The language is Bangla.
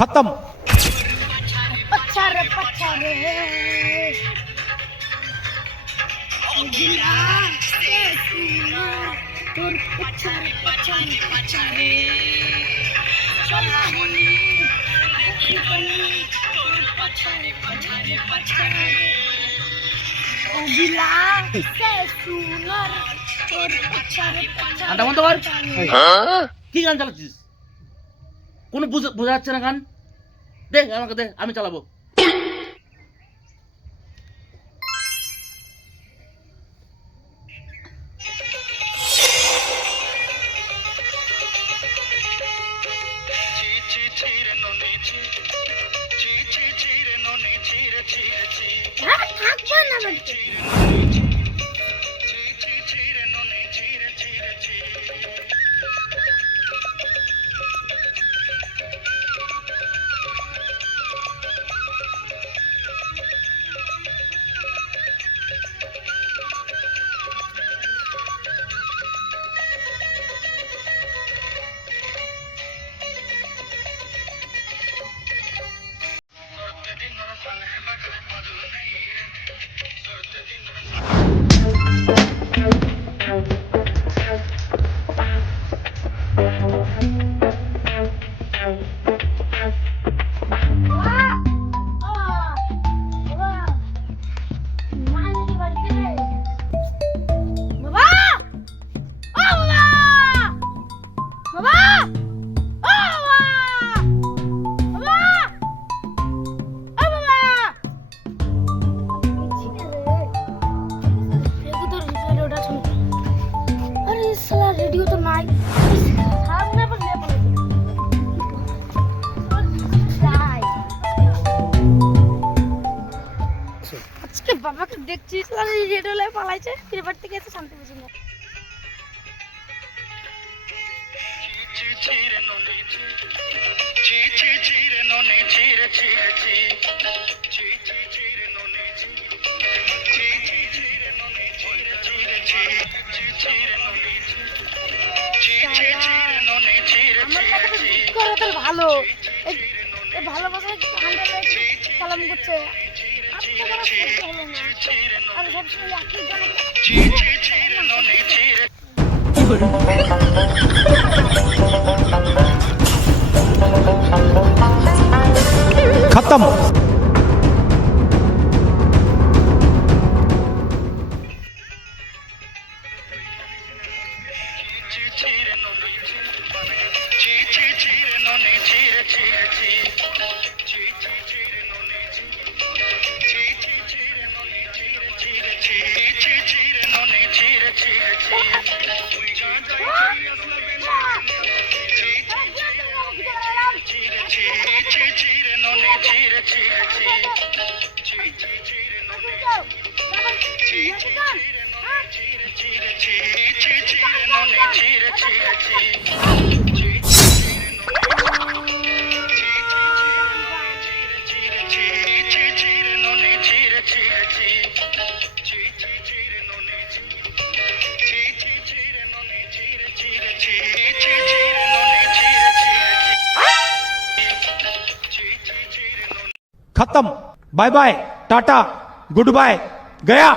खत्म। पछारे पछारे তোর পছারে পছারে পছারে চলা হলি তোর পছারে পছারে পছারে ওগিলা সে সুনার তোর পছারে পছারে আন্টা বন্ধ কর। কি গান চালাচ্ছিস? কোনো বোঝা যাচ্ছে না গান। দে আমাকে দে, আমি চালাবো। रेडियो तो নাই সামনে पर ले पड़े আজকে বাবাকে দেখছি সারা রেডিও লাই পালাইছে ফিরে বাড়ি থেকে এসে শান্তি বুঝি না ভালো এই ভালোবাসা সালাম করছে আর সবসময় একই खत्म। खत्म। Bye bye, tata, good bye, गया।